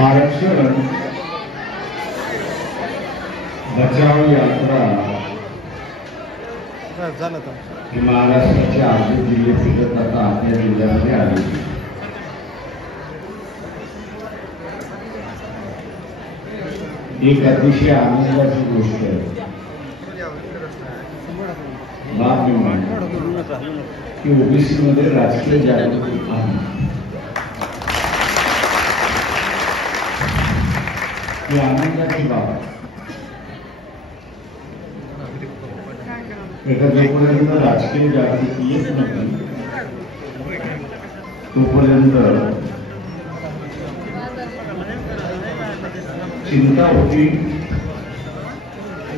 आरक्षण बचाव यात्रा ही महाराष्ट्राच्या 8 जिल्हे फिरत आता आपल्या जिल्ह्यामध्ये आली. एक अतिशय आनंदाची गोष्ट आहे की ओबीसी मध्ये राजकीय जागृती आहे. ही आनंदाची बाब. जोपर्यंत राजकीय जागृती येत नाही तोपर्यंत चिंता होती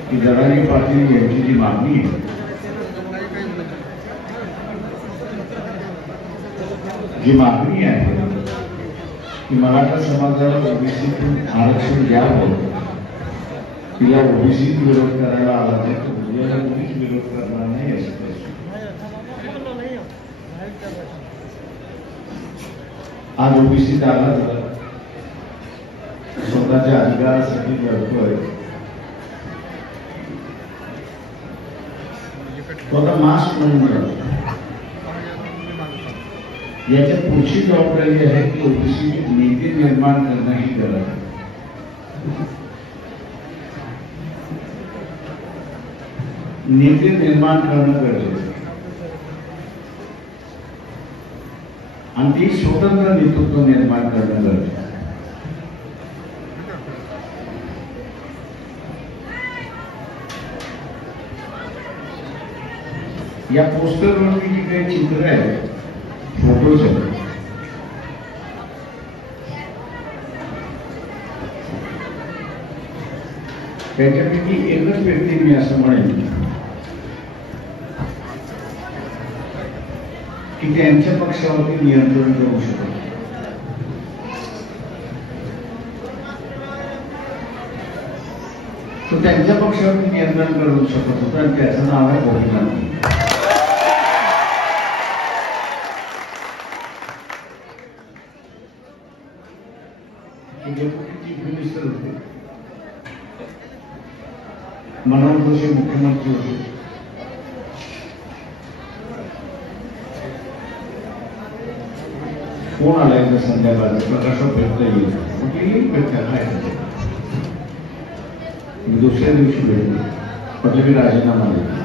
की जरांगे पाटील यांची जी मागणी आहे की मराठा समाजाला ओबीसीतून आरक्षण द्यावं, तिला ओबीसीत विरोध करायला आला नाही तर उद्याला कोणीच विरोध करणार नाही असं. आज ओबीसीत आला तर स्वतःच्या अधिकारासाठी लढतोय. स्वतः मास्क म्हणून लढतो. याच्यात पुढची जबाबदारी आहे की ओबीसी नीती निर्माण करणं ही गरज आहे. नीती निर्माण करणं गरजेचं आणि ती स्वतंत्र नेतृत्व निर्माण करणं गरजेचं. या पोस्टरवरती जी काही चित्र आहे, फोटोज आहेत, त्याच्यापैकी एकच व्यक्ती मी असं म्हणेन की त्यांच्या पक्षावरती नियंत्रण करू शकतो. तो त्यांच्या पक्षावरती नियंत्रण करू शकत होता आणि त्याचं नाव आहे गोपीनाथ. चीफ मिनिस्टर होते, मनोहर जोशी मुख्यमंत्री होते. कोण आलाय तर संध्याकाळी प्रकाशात भेटता येईल, कुठेही भेटता काय. दुसऱ्या दिवशी भेटले, पदवी राजीनामा दिला.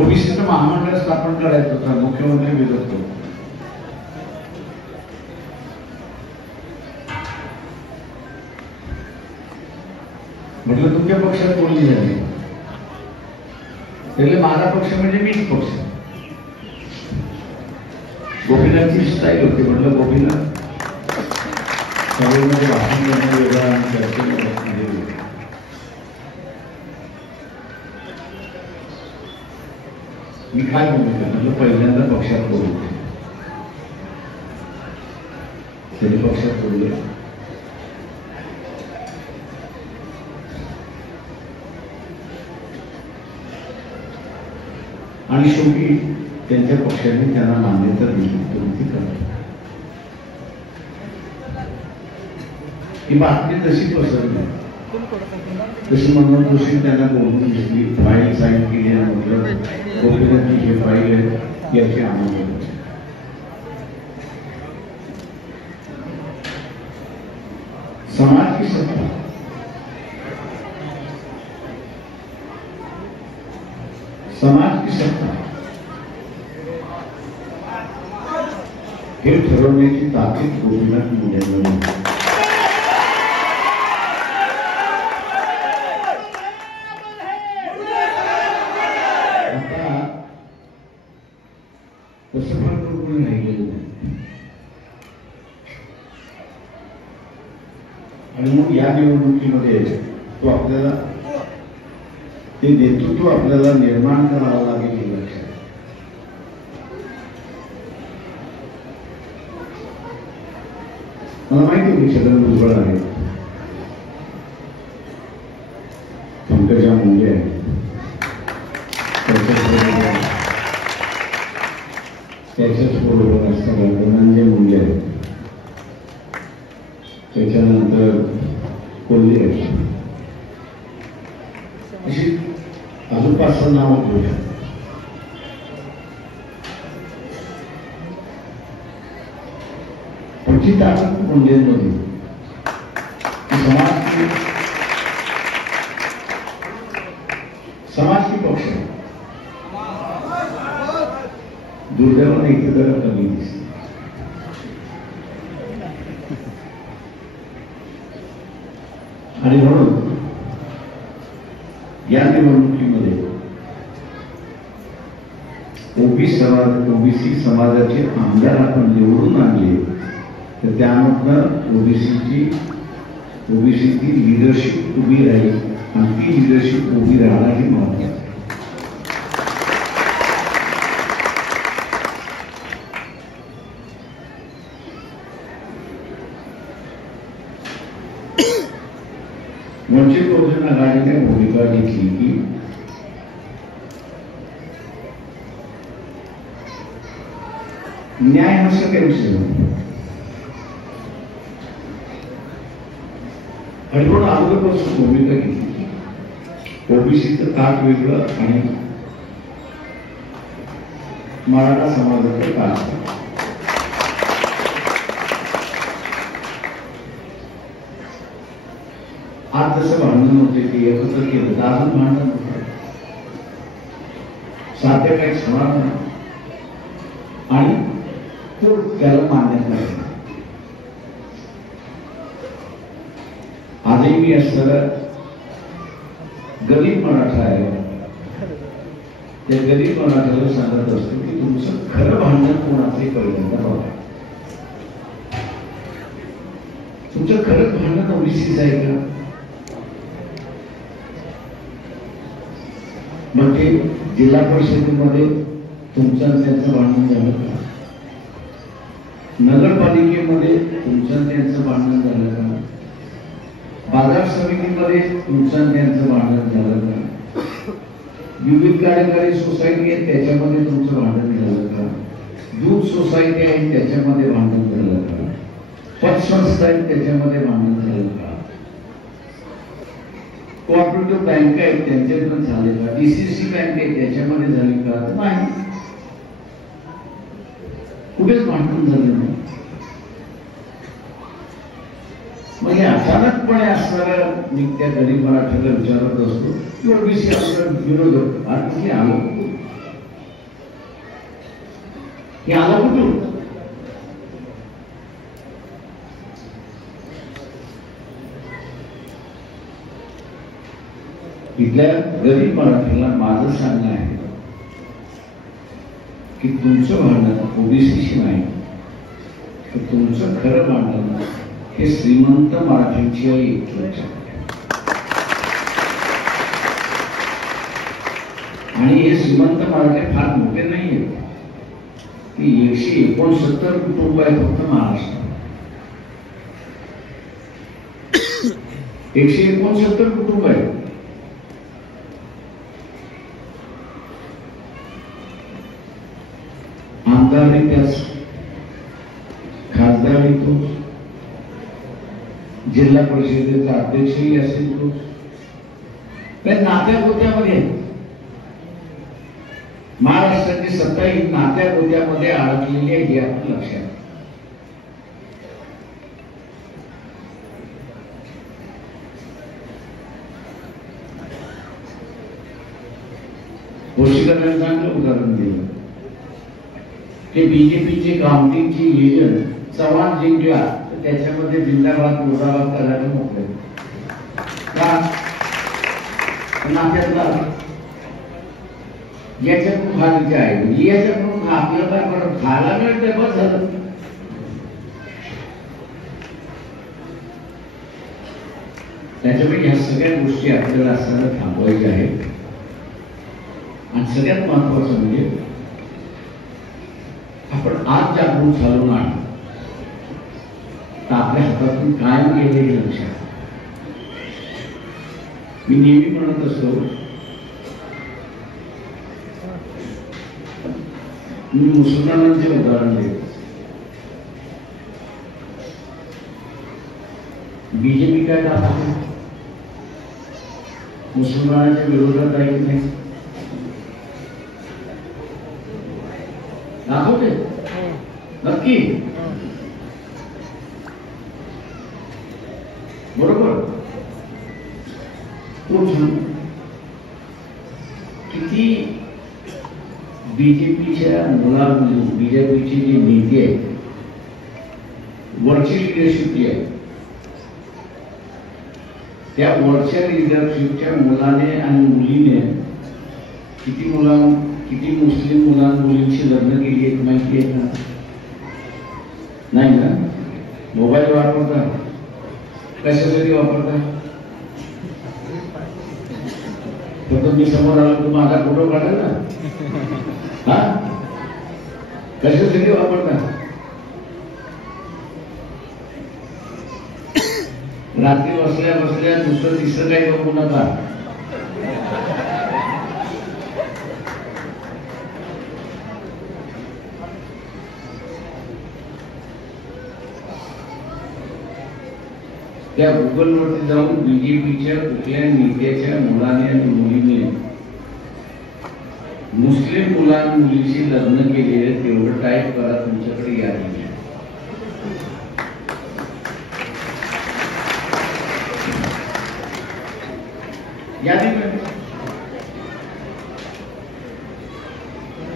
ओबीसीचं महामंडळ स्थापन करायचं होतं, मुख्यमंत्री विरोध करतो. म्हटलं तुमच्या पक्षात कोणी झाली? त्याला माझा पक्ष म्हणजे मीच पक्ष. गोपीनाथची स्टाईल होती. म्हटलं गोपीनाथ सभेमध्ये भाषण करणं वेगळं आणि चर्चेमध्ये वेगळं. मी काय भूमिका म्हटलं पहिल्यांदा पक्षात बोलू. तरी पक्षात बोलले. आणि शेवटी त्यांच्या पक्षाने त्यांना मान्यता दिली. तुम्ही करा. ही बातमी तशी पसरली, तशी मनोहर जोशी त्यांना बोलून घेतली, फाईल साईन केली आणि म्हटलं गोपीनाथची जे फाईल आहे याची आम्हाला समाज की सत्ता. समाज की सत्ता हे ठरवण्याची ताकीद गोपीनाथ मुंडेंना. तसं फार कोणी नाही गेलं आणि मग या निवडणुकीमध्ये तो आपल्याला ते नेतृत्व आपल्याला निर्माण करावं लागेल हे लक्षात. मला माहिती आहे छगन भुजबळ आहे, पंकजा मुंडे आहे, त्याच्याच बरोबर असताना धनंजय मुंडे आहेत, त्याच्यानंतर कोल्हे आहेत, अशी अजून 5-6 नावं घेऊ शकतो. पुढची ताकद मुंडेंमध्ये समाज की पक्ष दुर्दैवाने इथे जरा कमी दिसते. आणि म्हणून या निवडणुकीमध्ये ओबीसी समाजाचे आमदार आपण निवडून आणले तर त्यामधनं ओबीसीची लिडरशिप उभी राहील आणि ती लिडरशिप उभी राहणार ही महत्वाचं. वंचित बहुजन आघाडीने भूमिका घेतली की न्याय हा सगळ्यांचे आणि म्हणून अगोदरपासून भूमिका घेतली. ओबीसीचं ताट वेगळं आणि मराठा समाजाचं ताट. आज जसं भांडण होते ते एकत्र केलं तर अजून भांडण होतं, साध्य काहीच होणार नाही आणि तो त्याला मान्यता नाही. आजही मी असणारा गरीब मराठा आहे, त्या गरीब मराठाला सांगत असतो की तुमचं खरं भांडण कोणाचंही पहिल्यांदा बघा. तुमचं खरं भांडण ओबीसीच आहे का? मग ते जिल्हा परिषदेमध्ये तुमचं त्यांचं भांडण झालं का? नगरपालिकेमध्ये तुमचं त्यांचं भांडण झालं का? बाजार समितीमध्ये तुमचं त्यांचं भांडण झालं का? विविध कार्यकारी सोसायटी आहेत त्याच्यामध्ये तुमचं भांडण झालं का? दूध सोसायटी आहे त्याच्यामध्ये भांडण झालं का? पतसंस्था आहेत त्याच्यामध्ये भांडण झालं का? कोऑपरेटिव्ह बँक आहेत त्यांच्यातून झाले का? डीसीसी बँक आहे त्याच्यामध्ये झाले का? नाही, कुठेच भांडण झालं नाही. मग हे अचानकपणे असणारा मी त्या गरीब मराठ्याला विचारत असतो की ओबीसी असं विरोधक आणि आलो हे आला कुठून? इथल्या गरीब मराठ्याला माझं सांगणं आहे की तुमचं भांडण ओबीसीशी नाही, तर तुमचं खरं भांडण हे श्रीमंत मराठ्यांची आहे. आणि हे श्रीमंत मराठे फार मोठे नाही आहेत, की 169 कुटुंब आहेत फक्त महाराष्ट्रात. 169 कुटुंब आहेत. आमदारही त्याच, खासदारही तोच, जिल्हा परिषदेचा अध्यक्षही असेल तोच. त्या नात्या गोत्यामध्ये महाराष्ट्राची सत्ता ही नात्या गोत्यामध्ये अडकलेली आहे हे आपण लक्षात. कोशिकांना चांगलं उदाहरण दिलं की बीजेपीचे काउंटिंगची एजंट चव्हाण जिंकला तर त्याच्यामध्ये जिंदाबाद मुर्दाबाद करायला मोकळे का? नात्यातला याच्यातून हा विचार आहे, याच्यातून आपल्याला काय परत खायला मिळतंय बस झालं. त्याच्यामुळे ह्या सगळ्या गोष्टी आपल्याला असताना थांबवायच्या आहेत. आणि सगळ्यात महत्वाचं म्हणजे आपण आज जागरूक झालो नाही तर आपल्या हातातून काय गेले हे लक्षात. मी नेहमी म्हणत असतो मी मुसलमानांचे उदाहरण देतो. बीजेपी काय दाखवते? मुसलमानांच्या विरोधात आहे की नाही दाखवते नक्की. बरोबर. किती बीजेपीच्या मुलांमधून बीजेपीचे जे नेते आहेत वरची लिडरशिप जी आहे त्या वरच्या लिडरशिपच्या मुलाने आणि मुलीने किती मुस्लिम मुलां मुलींची लग्न केली आहेत माहिती आहे का? नाही ना. मोबाईल वापरता कशासाठी वापरता? तर मी समोर आलो तर माझा फोटो काढा ना. हा कशासाठी वापरता? रात्री बसल्या बसल्या दुसरं तिसरं काही बघू नका. त्या गुगलवरती जाऊन बीजेपीच्या कुठल्या नेत्याच्या मुलाने आणि मुलीने मुस्लिम मुलां मुलीशी लग्न केलेले तेवढं टाईप करा, तुमच्याकडे यादी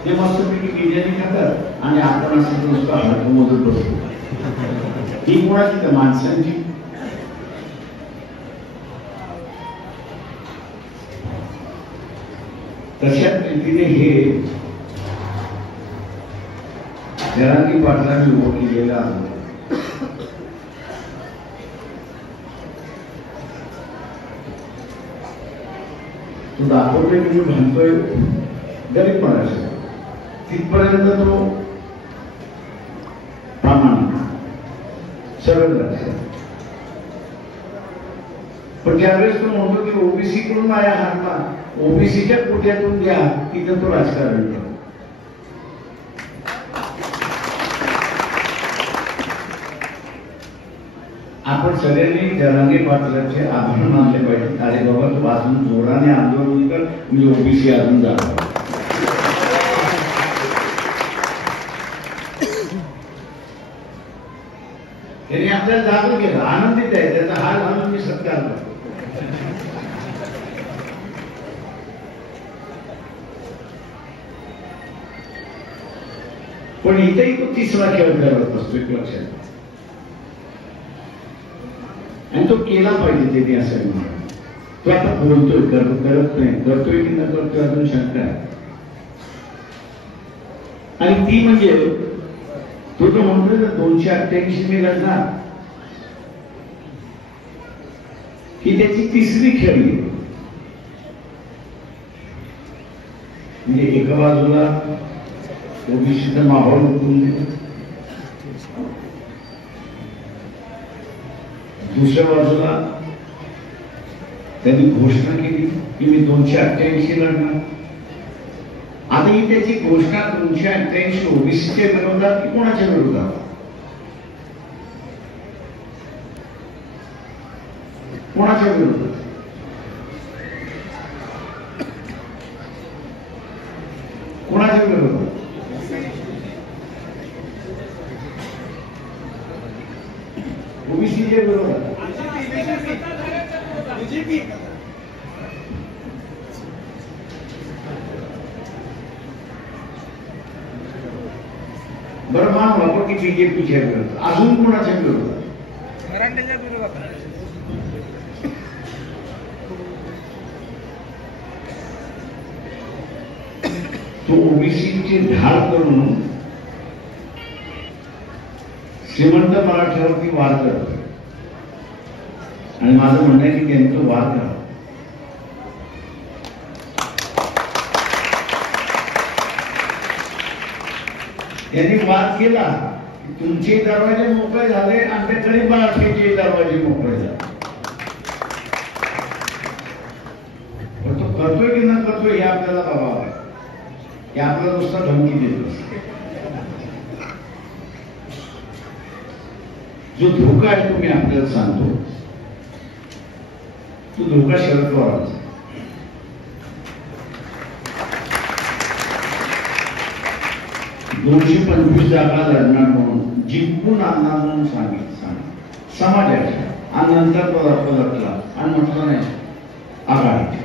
ते मस्तपैकी बिर्याणी खातात आणि आपण असं नुसतं हलकं मोजत बसतो. ही मुळात त्या माणसांची तशाच रीतीने हे जरांगी पाटलांनी उभं केलेलं आहे. तो दाखवतोय की मी म्हणतोय गरीब माणूस तिथपर्यंत तो प्रामाणिक सरळ राहतो. पण ज्यावेळेस तो म्हणतो की ओबीसी कडून माझ्या हातला ओबीसीच्या कोट्यातून द्या, तिथं तो राजकारण करतो. आपण सगळ्यांनी जरांगे पाटलांचे आभार मानले पाहिजे. अरे बाबा तू वाचून जोराने आंदोलन कर, मी ओबीसी अजून जातो. त्यांनी आपल्याला जागरूक केलं, आनंदित आहे. त्याचा हाल घालून मी सत्कार करतो. पण इथेही तो तिसरा खेळ करत असतो, एक लक्षात. आणि तो केला पाहिजे त्यांनी असं म्हणून. तो आता बोलतोय करत नाही, करतोय की न करतोय अजून शंका आहे. आणि ती म्हणजे तो जो म्हणतोय ना 288 मी लढणार, ही त्याची तिसरी खेळी. म्हणजे एका बाजूला ओबीसीचा माहोल उठून दिला, दुसऱ्या बाजूला त्यांनी घोषणा केली की मी 288 लढणार. आता ही त्याची घोषणा 288 ओबीसीच्या विरोधात की कोणाच्या विरोधात? कोणाच्या विरोधात? कोणाच्या विरोधात? ओबीसीच्या विरोधात. बरं मान वापर की बीजेपीच्या विरोधात, अजून कोणाच्या विरोधात? मराठ्याच्या विरोधात. तो ओबीसीची ढाल करून श्रीमंत मराठ्यावरती वार करतो. आणि माझं म्हणणं आहे की त्यांचं वार करा. त्यांनी वाद केला, तुमचे दरवाजे मोकळे झाले, आमच्याकडे मराठीचे दरवाजे मोकळे झाले. तो करतोय की न करतोय हे आपल्याला बघावं आहे. की आपल्याला नुसता धमकी देत असते. जो धोका आहे तो मी आपल्याला सांगतो, तो धोका शरद पवारांचा. 225 जागा लढणार म्हणून जिंकून आणणार म्हणून सांगितलं समाजाच्या, आणि नंतर तो लढला आणि म्हटलं नाही आघाडी.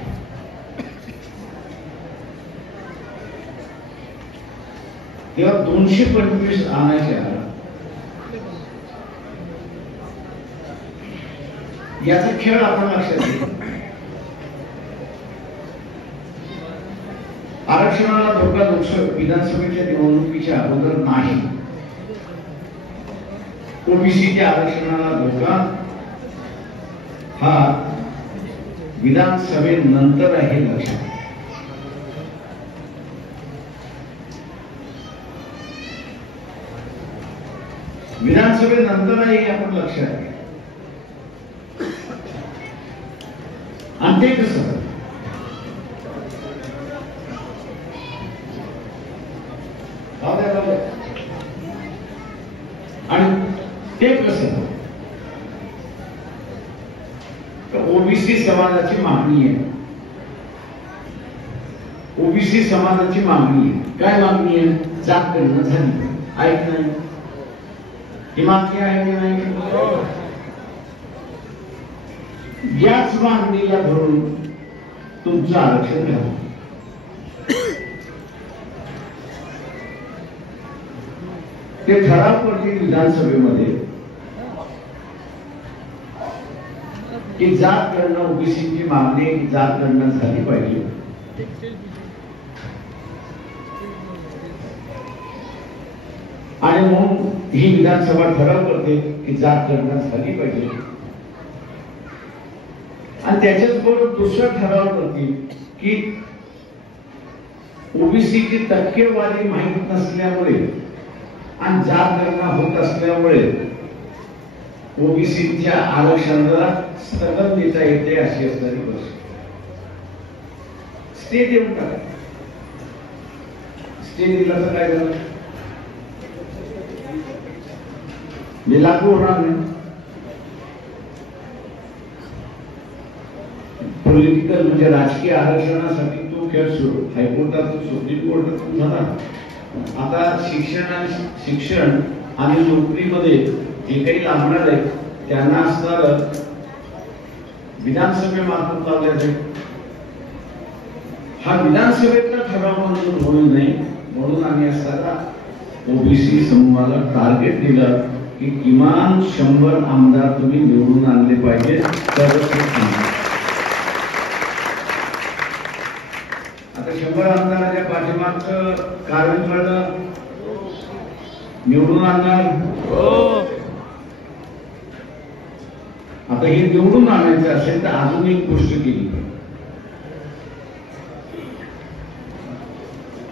तेव्हा 225 आणायच्या याचा खेळ आपण लक्षात घेऊ. आरक्षणाला धोका विधानसभेच्या निवडणुकीच्या अगोदर नाही. ओबीसीच्या आरक्षणाला धोका हा विधानसभेनंतर आहे, लक्षात. विधानसभेनंतर आहे हे आपण लक्षात घ्या. आणि ते कसं आणि ते कसं ओबीसी समाजाची मागणी आहे. ओबीसी समाजाची मागणी आहे. काय मागणी आहे? जात करणं झाली ऐक नाही, ही मागणी आहे की नाही? याच मागणीला धरून तुमचं आरक्षण घ्या. ते ठराव करतील विधानसभेमध्ये की जात करणं, ओबीसीची मागणी की जात करणं झाली पाहिजे. आणि म्हणून ही विधानसभा ठराव करते की जात करणं झाली पाहिजे. आणि त्याच्याच बरोबर दुसरा ठराव करतील की ओबीसीची टक्केवारी माहीत नसल्यामुळे आणि जात गणना होत असल्यामुळे ओबीसीच्या आरक्षणाला स्थगन देता येते अशी असणारी गोष्ट. स्टे देऊन टाका. स्टे दिला तर काय झालं? हे लागू होणार नाही. पॉलिटिकल म्हणजे राजकीय आरक्षणासाठी तो खेळ सुरू. हायकोर्टात, सुप्रीम कोर्टात झाला. आता शिक्षण आणि नोकरीमध्ये जे काही लागणार आहे त्यांना असणार विधानसभेमार्फत लावल्या जाईल. हा विधानसभेतला ठराव म्हणून होऊ नये म्हणून आम्ही असताना ओबीसी समूहाला टार्गेट दिलं की किमान 100 आमदार तुम्ही निवडून आणले पाहिजे. आता 100 आमदाराच्या पाठीमागचं कारण कळलं. निवडून आणणार. आता हे निवडून आणायचं असेल तर अजून एक गोष्ट केली.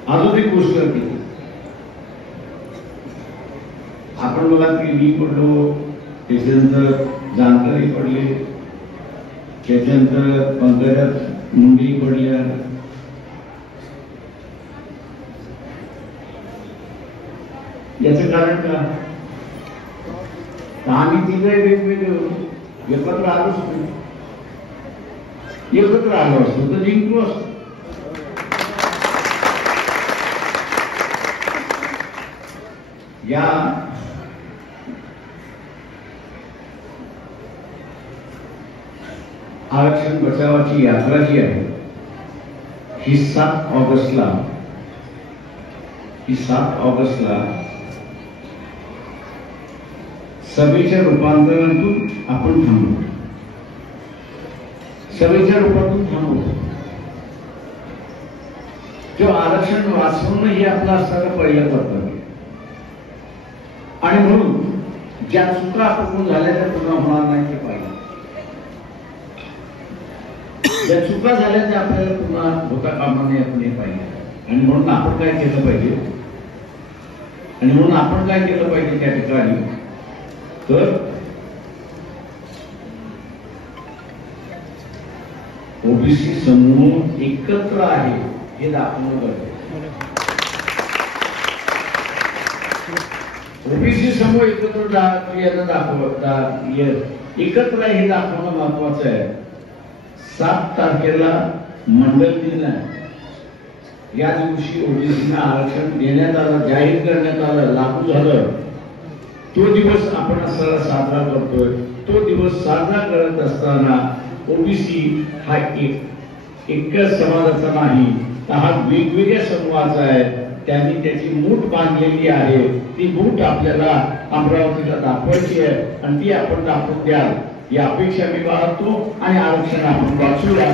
अजून एक गोष्ट केली. आपण बघा की मी पडलो, त्याच्यानंतर जानकारी पडली, त्याच्यानंतर पंकजात मुंडी पडल्या. याचं कारण का? आम्ही तिघे वेगवेगळे एकत्र आलोच नाही. एकत्र आलो असतो तर जिंकलो असतो. या आरक्षण बचावाची यात्रा जी आहे ही 7 ऑगस्टला सभेच्या रूपांतरणातून आपण थांबू. सभेच्या रूपातून थांबू. जो आरक्षण वाचवणं हे आपलं असणारं पहिलं कर्तव्य. आणि म्हणून ज्या चुका आपण झाल्या त्या पुन्हा होणार नाही ते पाहिजे. ज्या चुका झाल्या त्या आपल्याला पुन्हा होता कामा नये आपण हे पाहिजे. आणि म्हणून आपण काय केलं पाहिजे त्या ठिकाणी तर ओबीसी समूह एकत्र आहे हे दाखवणं गरजेचं. समूह एकत्र एकत्र हे दाखवणं महत्वाचं आहे. 7 तारखेला मंडल दिन आहे. या दिवशी ओबीसीना आरक्षण देण्यात आलं, जाहीर करण्यात आलं, लागू झालं. तो दिवस आपण असा साजरा करतोय. तो दिवस साजरा करत असताना ओबीसी हा एकच समाजाचा नाही, हा वेगवेगळ्या समूहाचा आहे. त्यांनी त्याची मूठ बांधलेली आहे. ती मूठ आपल्याला अमरावतीला दाखवायची आहे आणि ती आपण दाखवून द्याल ही अपेक्षा मी बाळगतो आणि आरक्षण आपण वाचूया.